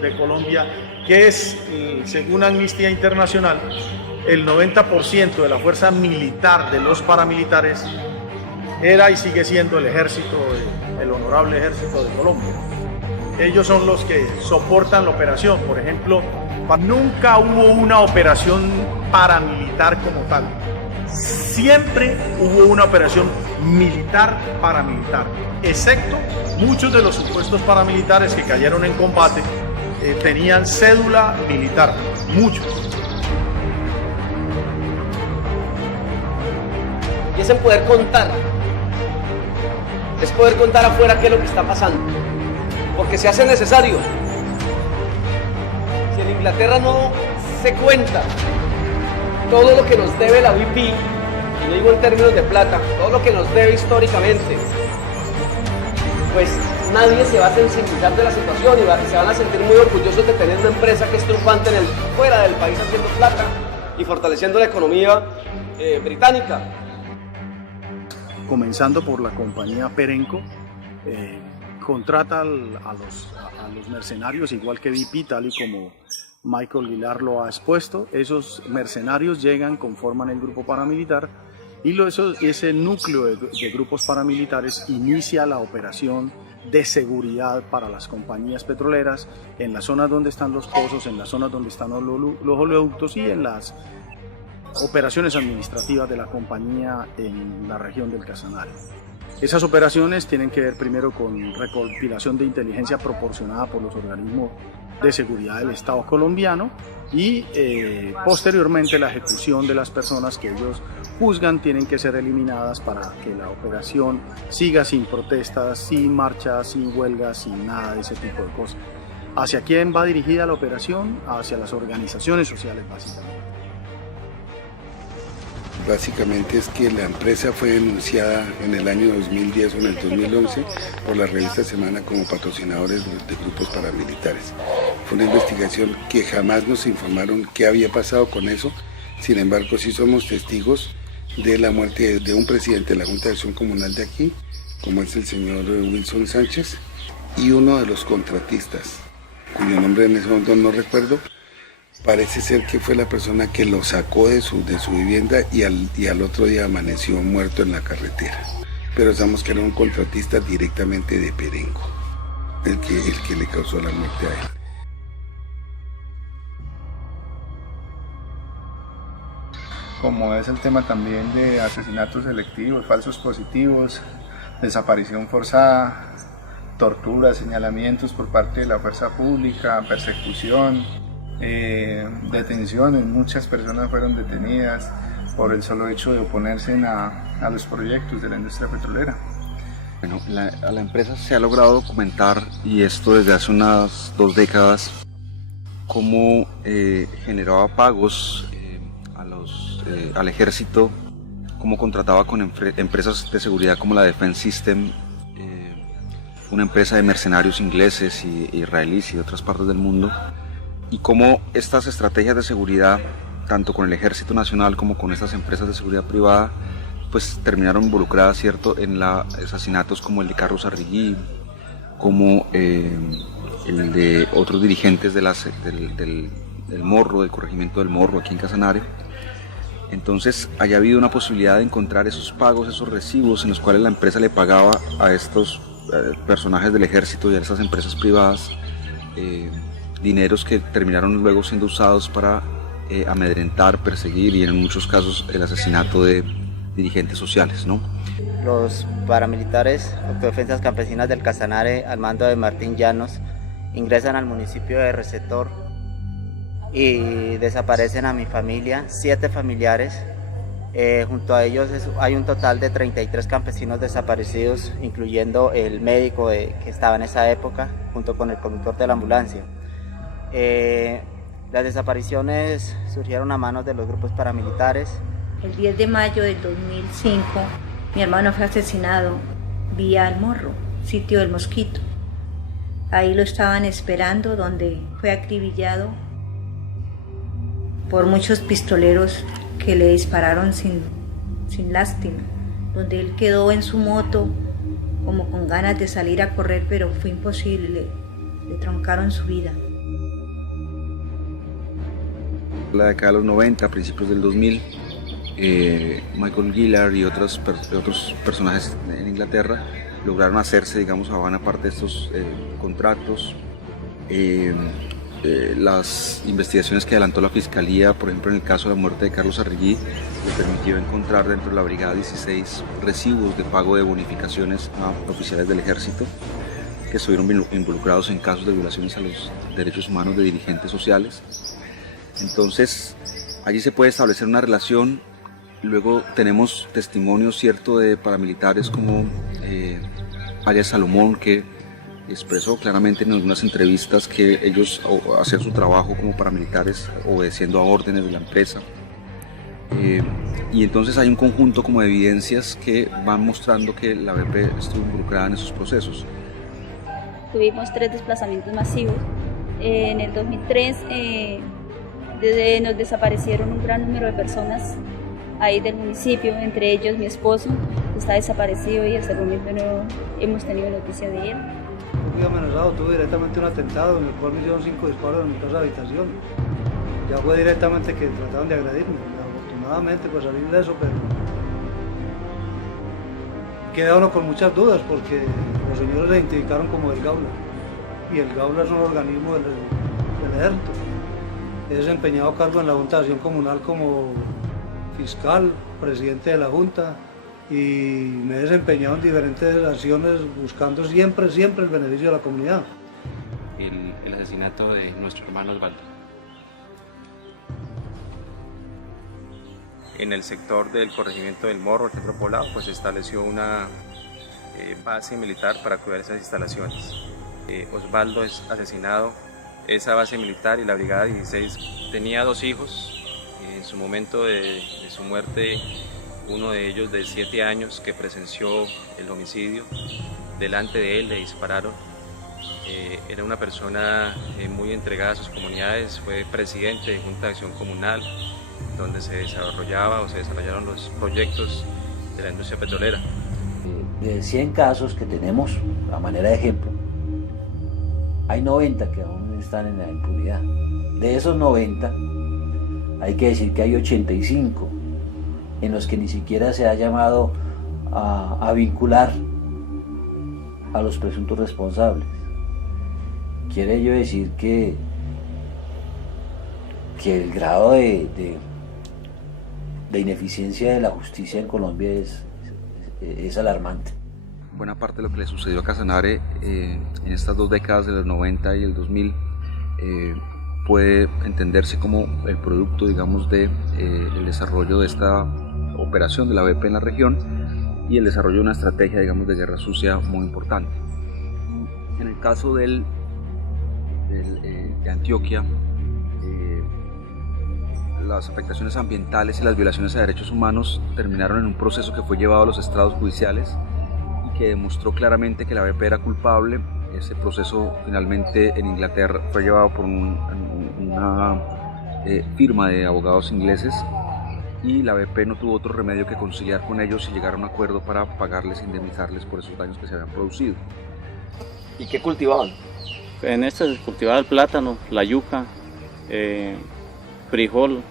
de Colombia, que es, según Amnistía Internacional, el 90% de la fuerza militar de los paramilitares era y sigue siendo el ejército, el honorable ejército de Colombia. Ellos son los que soportan la operación. Por ejemplo, nunca hubo una operación paramilitar como tal. Siempre hubo una operación militar-paramilitar, excepto muchos de los supuestos paramilitares que cayeron en combate tenían cédula militar, muchos. Y es en poder contar. Es poder contar afuera qué es lo que está pasando. Porque se hace necesario. Si en Inglaterra no se cuenta todo lo que nos debe la OIP, y lo digo en términos de plata, todo lo que nos debe históricamente, pues nadie se va a sensibilizar de la situación y se van a sentir muy orgullosos de tener una empresa que es triunfante fuera del país haciendo plata y fortaleciendo la economía británica. Comenzando por la compañía Perenco, contrata a los mercenarios, igual que BP, tal y como Michael Guilar lo ha expuesto. Esos mercenarios llegan, conforman el grupo paramilitar y ese núcleo de grupos paramilitares inicia la operación de seguridad para las compañías petroleras en las zonas donde están los pozos, en las zonas donde están los oleoductos y en las operaciones administrativas de la compañía en la región del Casanare. Esas operaciones tienen que ver primero con recopilación de inteligencia proporcionada por los organismos de seguridad del Estado colombiano y posteriormente la ejecución de las personas que ellos juzgan tienen que ser eliminadas para que la operación siga sin protestas, sin marchas, sin huelgas, sin nada de ese tipo de cosas. ¿Hacia quién va dirigida la operación? Hacia las organizaciones sociales, básicamente. Básicamente es que la empresa fue denunciada en el año 2010 o en el 2011 por la revista Semana como patrocinadores de grupos paramilitares. Fue una investigación que jamás nos informaron qué había pasado con eso. Sin embargo, sí somos testigos de la muerte de un presidente de la Junta de Acción Comunal de aquí, como es el señor Wilson Sánchez, y uno de los contratistas, cuyo nombre en ese momento no recuerdo. Parece ser que fue la persona que lo sacó de su vivienda y al otro día amaneció muerto en la carretera. Pero sabemos que era un contratista directamente de Perenco, el que le causó la muerte a él. Como es el tema también de asesinatos selectivos, falsos positivos, desaparición forzada, tortura, señalamientos por parte de la fuerza pública, persecución, detenciones. Muchas personas fueron detenidas por el solo hecho de oponerse a los proyectos de la industria petrolera. Bueno, a la empresa se ha logrado documentar, y esto desde hace unas 2 décadas, cómo generaba pagos al ejército, cómo contrataba con empresas de seguridad como la Defense System, una empresa de mercenarios ingleses y israelíes y de otras partes del mundo, y cómo estas estrategias de seguridad, tanto con el Ejército Nacional como con estas empresas de seguridad privada, pues terminaron involucradas, ¿cierto?, en asesinatos como el de Carlos Arrigui, como el de otros dirigentes del Morro, del corregimiento del Morro, aquí en Casanare. Entonces, haya habido una posibilidad de encontrar esos pagos, esos recibos en los cuales la empresa le pagaba a estos personajes del ejército y a esas empresas privadas dineros que terminaron luego siendo usados para amedrentar, perseguir y en muchos casos el asesinato de dirigentes sociales, ¿no? Los paramilitares Autodefensas Campesinas del Casanare, al mando de Martín Llanos, ingresan al municipio de Receptor y desaparecen a mi familia, 7 familiares. Junto a ellos hay un total de 33 campesinos desaparecidos, incluyendo el médico que estaba en esa época, junto con el conductor de la ambulancia. Las desapariciones surgieron a manos de los grupos paramilitares. El 10 de mayo del 2005, mi hermano fue asesinado vía El Morro, sitio del Mosquito. Ahí lo estaban esperando, donde fue acribillado por muchos pistoleros que le dispararon sin lástima, donde él quedó en su moto como con ganas de salir a correr, pero fue imposible. le truncaron su vida. La década de los 90, principios del 2000, Michael Gillard y otros personajes en Inglaterra lograron hacerse, digamos, a buena parte de estos contratos. Las investigaciones que adelantó la Fiscalía, por ejemplo en el caso de la muerte de Carlos Arregui, le permitió encontrar dentro de la Brigada 16 recibos de pago de bonificaciones a oficiales del Ejército que estuvieron involucrados en casos de violaciones a los derechos humanos de dirigentes sociales. Entonces, allí se puede establecer una relación. Luego tenemos testimonios, cierto, de paramilitares como Arias Salomón, que expresó claramente en algunas entrevistas que ellos hacían su trabajo como paramilitares obedeciendo a órdenes de la empresa. Y entonces hay un conjunto como de evidencias que van mostrando que la BP estuvo involucrada en esos procesos. Tuvimos 3 desplazamientos masivos. En el 2003 nos desaparecieron un gran número de personas ahí del municipio, entre ellos mi esposo, que está desaparecido y hasta el momento no hemos tenido noticia de él. Fui amenazado, tuve directamente un atentado en el cual me hicieron 5 disparos en mi casa de habitación. Ya fue directamente que trataron de agredirme. Afortunadamente pues salí de eso, pero queda uno con muchas dudas porque los señores le identificaron como el Gaula. Y el Gaula es un organismo del ejército. He desempeñado cargo en la Junta de Acción Comunal como fiscal, presidente de la Junta, y me he desempeñado en diferentes acciones buscando siempre el beneficio de la comunidad. El asesinato de nuestro hermano Osvaldo. En el sector del corregimiento del Morro, el Centro Poblado, pues se estableció una base militar para cuidar esas instalaciones. Osvaldo es asesinado, esa base militar y la Brigada 16 tenía 2 hijos. En su momento de su muerte, uno de ellos de 7 años que presenció el homicidio, delante de él le dispararon. Era una persona muy entregada a sus comunidades, fue presidente de Junta de Acción Comunal, donde se desarrollaron los proyectos de la industria petrolera. De 100 casos que tenemos, a manera de ejemplo, hay 90 que aún están en la impunidad. De esos 90, hay que decir que hay 85 en los que ni siquiera se ha llamado a vincular a los presuntos responsables. Quiere ello decir que el grado de ineficiencia de la justicia en Colombia es alarmante. Buena parte de lo que le sucedió a Casanare en estas 2 décadas de los 90 y el 2000 puede entenderse como el producto, digamos, del desarrollo de esta operación de la BP en la región y el desarrollo de una estrategia, digamos, de guerra sucia muy importante. En el caso de Antioquia, las afectaciones ambientales y las violaciones a derechos humanos terminaron en un proceso que fue llevado a los estrados judiciales y que demostró claramente que la BP era culpable. Ese proceso finalmente en Inglaterra fue llevado por una firma de abogados ingleses y la BP no tuvo otro remedio que conciliar con ellos y llegar a un acuerdo para pagarles e indemnizarles por esos daños que se habían producido. ¿Y qué cultivaban? En esto se cultivaba el plátano, la yuca, frijol.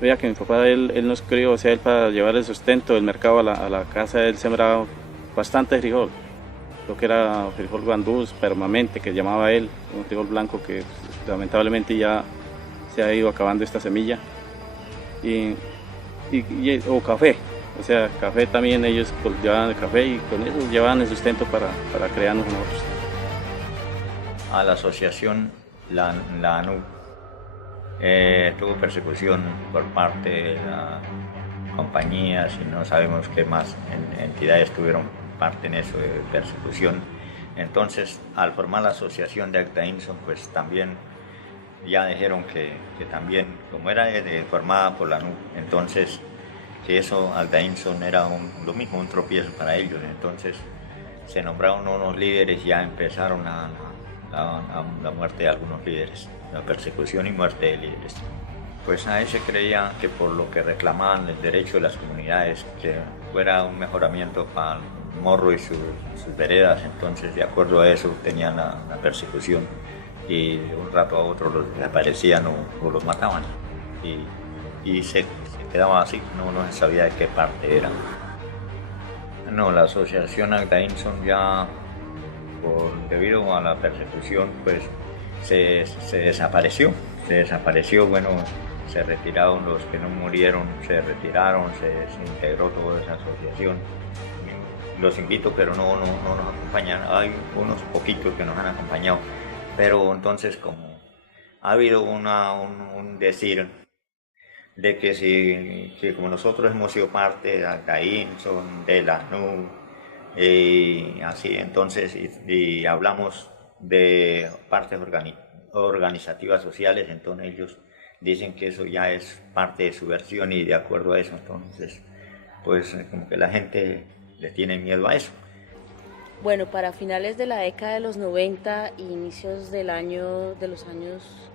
Vea que mi papá, él nos crió, o sea, él para llevar el sustento del mercado a la casa, él sembraba bastante frijol. Lo que era frijol guandús, permanente, que llamaba él, un frijol blanco que lamentablemente ya se ha ido acabando esta semilla. O café, o sea, café también, ellos cultivaban el café y con eso llevaban el sustento para crearnos nosotros. A la asociación, la ANU, tuvo persecución por parte de las compañías y no sabemos qué más entidades tuvieron parte en eso de persecución. Entonces, al formar la asociación de Altainson, pues también ya dijeron que también, como era formada por la ANU, entonces que eso Altainson era lo mismo, un tropiezo para ellos. Entonces se nombraron unos líderes y ya empezaron la muerte de algunos líderes, la persecución y muerte de líderes. Pues a se creía que por lo que reclamaban el derecho de las comunidades, que fuera un mejoramiento para el Morro y sus veredas. Entonces, de acuerdo a eso, tenían la persecución y de un rato a otro los desaparecían o los mataban. Y se quedaba así, no se sabía de qué parte eran. No, la asociación Agdainson ya, debido a la persecución, pues se desapareció. Bueno, se retiraron los que no murieron, se retiraron, se integró toda esa asociación. Los invito, pero no nos acompañan. Hay unos poquitos que nos han acompañado, pero entonces como ha habido un decir de que como nosotros hemos sido parte de Agdainson, de la ANUC, y así entonces, y hablamos de partes organizativas sociales, entonces ellos dicen que eso ya es parte de su versión y de acuerdo a eso, entonces, pues como que la gente le tiene miedo a eso. Bueno, para finales de la década de los 90 e inicios de los años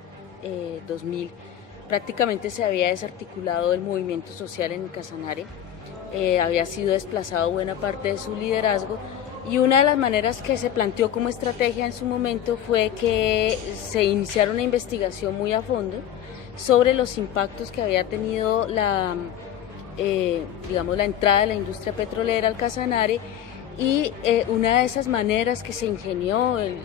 2000, prácticamente se había desarticulado el movimiento social en Casanare, había sido desplazado buena parte de su liderazgo y una de las maneras que se planteó como estrategia en su momento fue que se iniciara una investigación muy a fondo sobre los impactos que había tenido la entrada de la industria petrolera al Casanare y una de esas maneras que se ingenió el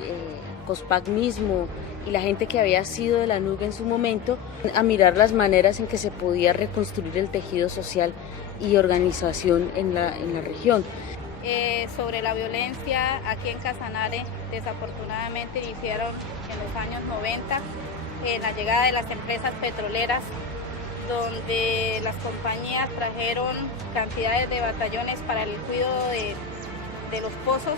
COSPAC mismo y la gente que había sido de la ANUC en su momento, a mirar las maneras en que se podía reconstruir el tejido social y organización en la región. Sobre la violencia aquí en Casanare, desafortunadamente iniciaron en los años 90 la llegada de las empresas petroleras, donde las compañías trajeron cantidades de batallones para el cuidado de los pozos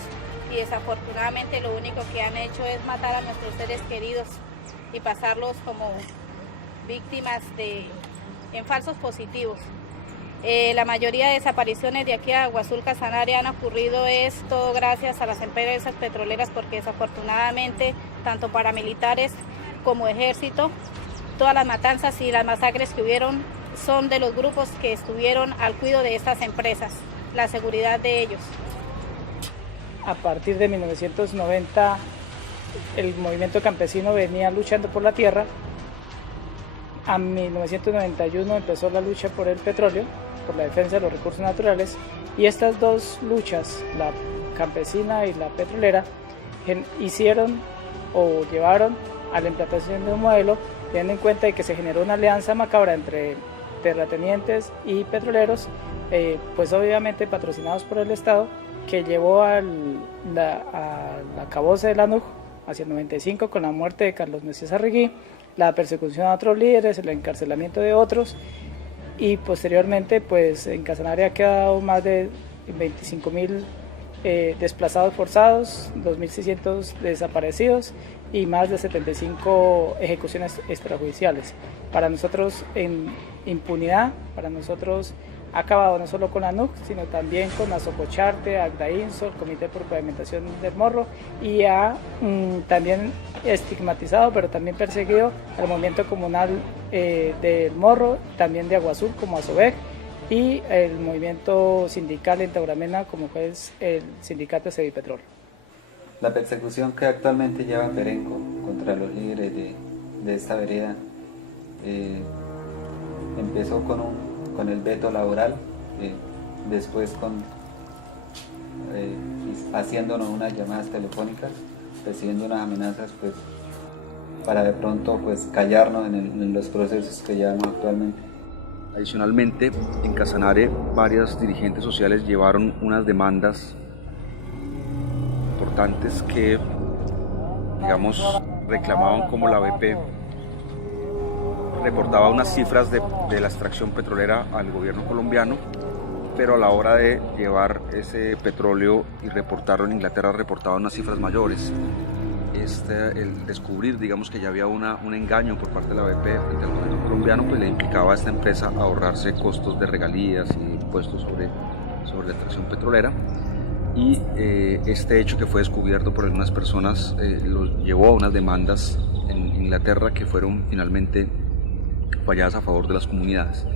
y desafortunadamente lo único que han hecho es matar a nuestros seres queridos y pasarlos como víctimas en falsos positivos. La mayoría de desapariciones de aquí a Agua Azul Casanare han ocurrido todo gracias a las empresas petroleras, porque desafortunadamente tanto paramilitares como ejército, todas las matanzas y las masacres que hubieron son de los grupos que estuvieron al cuidado de estas empresas, la seguridad de ellos. A partir de 1990 el movimiento campesino venía luchando por la tierra. A 1991 empezó la lucha por el petróleo, por la defensa de los recursos naturales, y estas dos luchas, la campesina y la petrolera, hicieron o llevaron a la implantación de un modelo, teniendo en cuenta de que se generó una alianza macabra entre terratenientes y petroleros, pues obviamente patrocinados por el Estado, que llevó a la acabose de la ANUC hacia el 95 con la muerte de Carlos Mesías Arregui, la persecución a otros líderes, el encarcelamiento de otros, y posteriormente pues en Casanare ha quedado más de 25.000 desplazados forzados, 2.600 desaparecidos y más de 75 ejecuciones extrajudiciales. Para nosotros en impunidad, para nosotros ha acabado no solo con la ANUC, sino también con la Sococharte, Agdainson, el Comité por Pavimentación del Morro, y ha también estigmatizado, pero también perseguido al movimiento comunal del Morro, también de Agua Azul como ASOVEG, y el movimiento sindical en Tauramena como es el sindicato Cevipetrol. La persecución que actualmente lleva Perenco contra los líderes de esta vereda empezó con el veto laboral, después haciéndonos unas llamadas telefónicas, recibiendo unas amenazas pues, para de pronto pues, callarnos en los procesos que llevamos actualmente. Adicionalmente, en Casanare varios dirigentes sociales llevaron unas demandas importantes que, digamos, reclamaban como la BP reportaba unas cifras de la extracción petrolera al gobierno colombiano, pero a la hora de llevar ese petróleo y reportarlo en Inglaterra reportaba unas cifras mayores. El descubrir, digamos, que ya había un engaño por parte de la BP frente al gobierno colombiano, pues le implicaba a esta empresa ahorrarse costos de regalías y impuestos sobre la extracción petrolera. Y este hecho que fue descubierto por algunas personas los llevó a unas demandas en Inglaterra que fueron finalmente falladas a favor de las comunidades.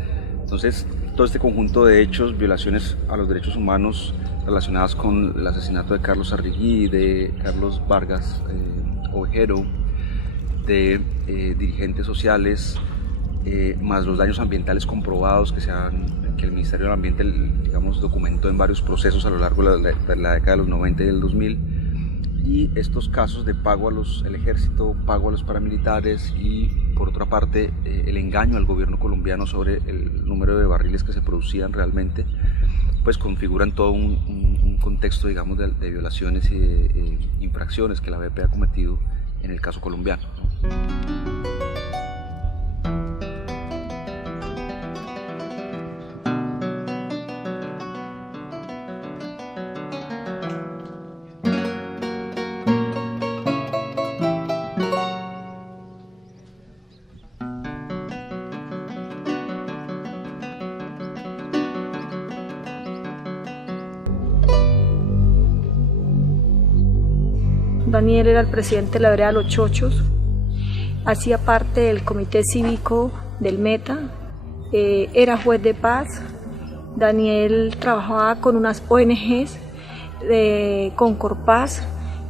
Entonces, todo este conjunto de hechos, violaciones a los derechos humanos relacionadas con el asesinato de Carlos Arrigui, de Carlos Vargas Ovejero, de dirigentes sociales, más los daños ambientales comprobados que el Ministerio del Ambiente, digamos, documentó en varios procesos a lo largo de la década de los 90 y del 2000, y estos casos de pago al ejército, pago a los paramilitares y, por otra parte, el engaño al gobierno colombiano sobre el número de barriles que se producían realmente, pues configuran todo un contexto, digamos, de violaciones y de infracciones que la BP ha cometido en el caso colombiano, ¿no? Daniel era el presidente de la vereda Los Chochos, hacía parte del comité cívico del Meta, era juez de paz. Daniel trabajaba con unas ONGs, con Corpaz,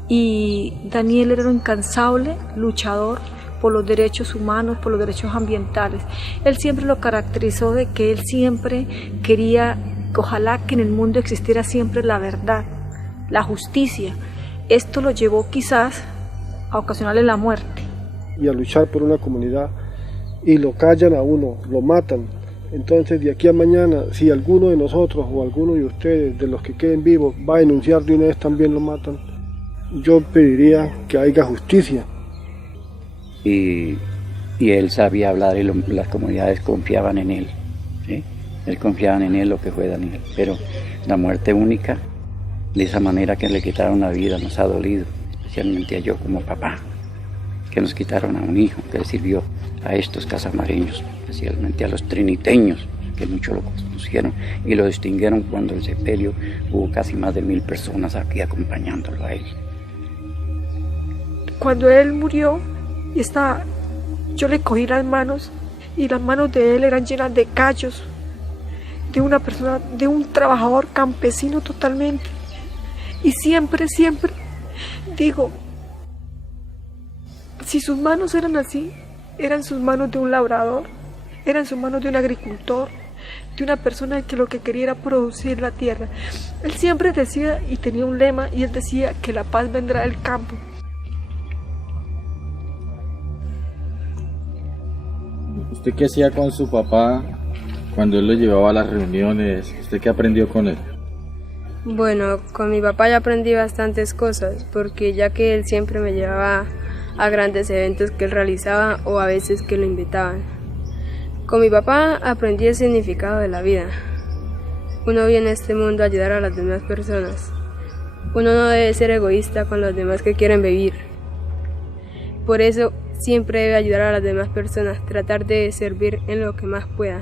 y Daniel era un incansable luchador por los derechos humanos, por los derechos ambientales. Él siempre lo caracterizó de que él siempre quería, ojalá que en el mundo existiera siempre la verdad, la justicia. Esto lo llevó quizás a ocasionarle la muerte. Y a luchar por una comunidad, y lo callan a uno, lo matan. Entonces, de aquí a mañana, si alguno de nosotros o alguno de ustedes, de los que queden vivos, va a denunciar de una vez, también lo matan, yo pediría que haya justicia. Y él sabía hablar y las comunidades confiaban en él, ¿sí? Él confiaban en él, lo que fue Daniel. Pero la muerte única, de esa manera que le quitaron la vida, nos ha dolido, especialmente a yo como papá, que nos quitaron a un hijo que le sirvió a estos casamareños, especialmente a los triniteños, que mucho lo conocieron y lo distinguieron cuando el sepelio hubo casi más de 1000 personas aquí acompañándolo a él. Cuando él murió, yo le cogí las manos y las manos de él eran llenas de callos, de una persona, de un trabajador campesino totalmente. Y siempre digo, si sus manos eran así, eran sus manos de un labrador, eran sus manos de un agricultor, de una persona que lo que quería era producir la tierra. Él siempre decía, y tenía un lema, y él decía que la paz vendrá del campo. ¿Usted qué hacía con su papá cuando él lo llevaba a las reuniones? ¿Usted qué aprendió con él? Bueno, con mi papá ya aprendí bastantes cosas, porque ya que él siempre me llevaba a grandes eventos que él realizaba o a veces que lo invitaban. Con mi papá aprendí el significado de la vida. Uno viene a este mundo a ayudar a las demás personas. Uno no debe ser egoísta con los demás que quieren vivir. Por eso siempre debe ayudar a las demás personas, tratar de servir en lo que más pueda.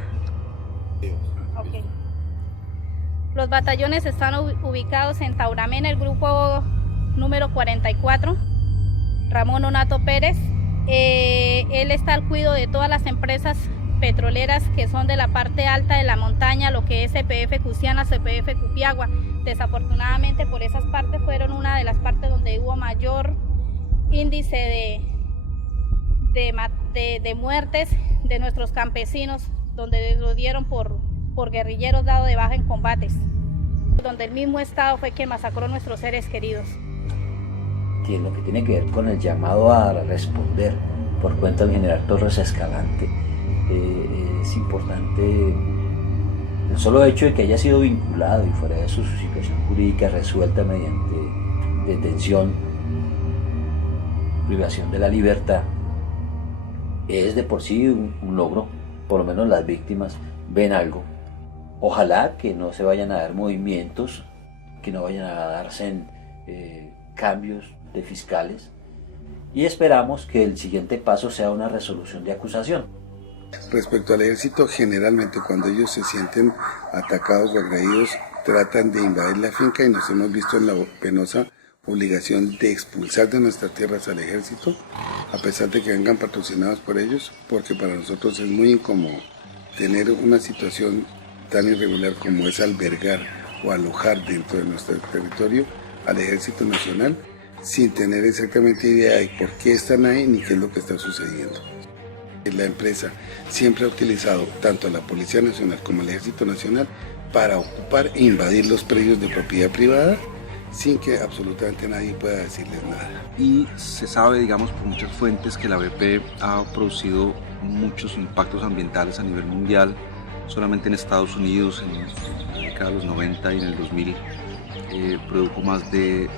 Los batallones están ubicados en Tauramena, el grupo número 44, Ramón Onato Pérez. Él está al cuidado de todas las empresas petroleras que son de la parte alta de la montaña, lo que es CPF Cusiana, CPF Cupiagua. Desafortunadamente por esas partes fueron una de las partes donde hubo mayor índice de muertes de nuestros campesinos, donde lo dieron por guerrilleros dado de baja en combates, donde el mismo Estado fue quien masacró a nuestros seres queridos. Que lo que tiene que ver con el llamado a responder por cuenta del general Torres Escalante, es importante el solo hecho de que haya sido vinculado y fuera de eso su situación jurídica resuelta mediante detención, privación de la libertad, es de por sí un logro. Por lo menos las víctimas ven algo. Ojalá que no se vayan a dar movimientos, que no vayan a darse cambios de fiscales, y esperamos que el siguiente paso sea una resolución de acusación. Respecto al ejército, generalmente cuando ellos se sienten atacados o agredidos, tratan de invadir la finca y nos hemos visto en la penosa obligación de expulsar de nuestras tierras al ejército, a pesar de que vengan patrocinados por ellos, porque para nosotros es muy incómodo tener una situación tan irregular como es albergar o alojar dentro de nuestro territorio al Ejército Nacional sin tener exactamente idea de por qué están ahí ni qué es lo que está sucediendo. La empresa siempre ha utilizado tanto a la Policía Nacional como al Ejército Nacional para ocupar e invadir los predios de propiedad privada sin que absolutamente nadie pueda decirles nada. Y se sabe, digamos, por muchas fuentes que la BP ha producido muchos impactos ambientales a nivel mundial. Solamente en Estados Unidos, en la década de los 90 y en el 2000, produjo más de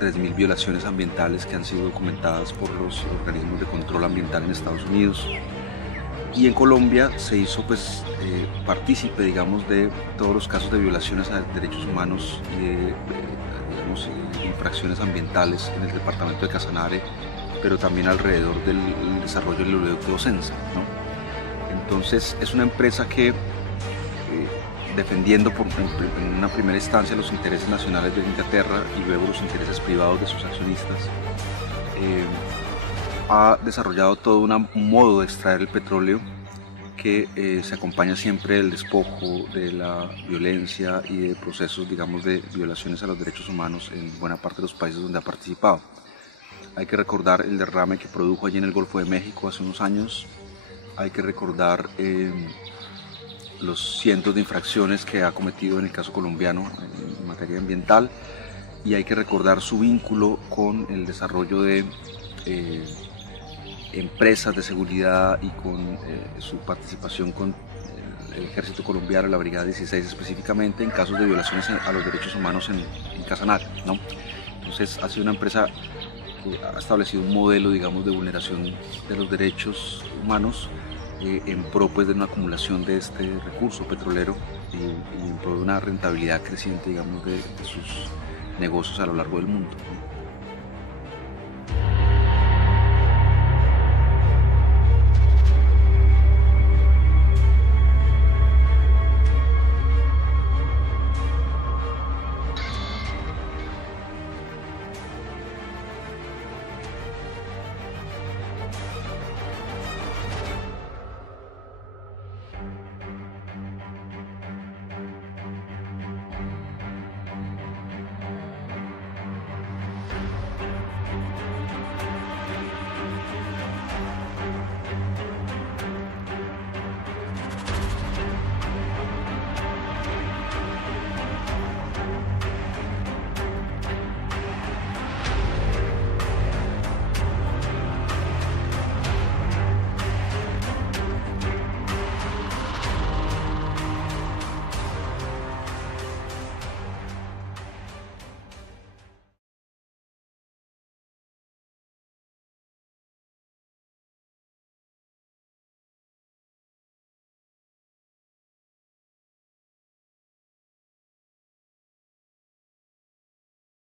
3.000 violaciones ambientales que han sido documentadas por los organismos de control ambiental en Estados Unidos. Y en Colombia se hizo partícipe, digamos, de todos los casos de violaciones a derechos humanos y de infracciones ambientales en el departamento de Casanare, pero también alrededor del desarrollo del oleoducto Ocensa, ¿no? Entonces es una empresa que, defendiendo en una primera instancia los intereses nacionales de Inglaterra y luego los intereses privados de sus accionistas, ha desarrollado todo un modo de extraer el petróleo que se acompaña siempre del despojo, de la violencia y de procesos, digamos, de violaciones a los derechos humanos en buena parte de los países donde ha participado. Hay que recordar el derrame que produjo allí en el Golfo de México hace unos años. Hay que recordar los cientos de infracciones que ha cometido en el caso colombiano en materia ambiental, y hay que recordar su vínculo con el desarrollo de empresas de seguridad y con su participación con el ejército colombiano, la Brigada 16 específicamente, en casos de violaciones a los derechos humanos en Casanare, ¿no? Entonces ha sido una empresa que ha establecido un modelo, digamos, de vulneración de los derechos humanos en pro, pues, de una acumulación de este recurso petrolero y en pro de una rentabilidad creciente, digamos, de sus negocios a lo largo del mundo, ¿no?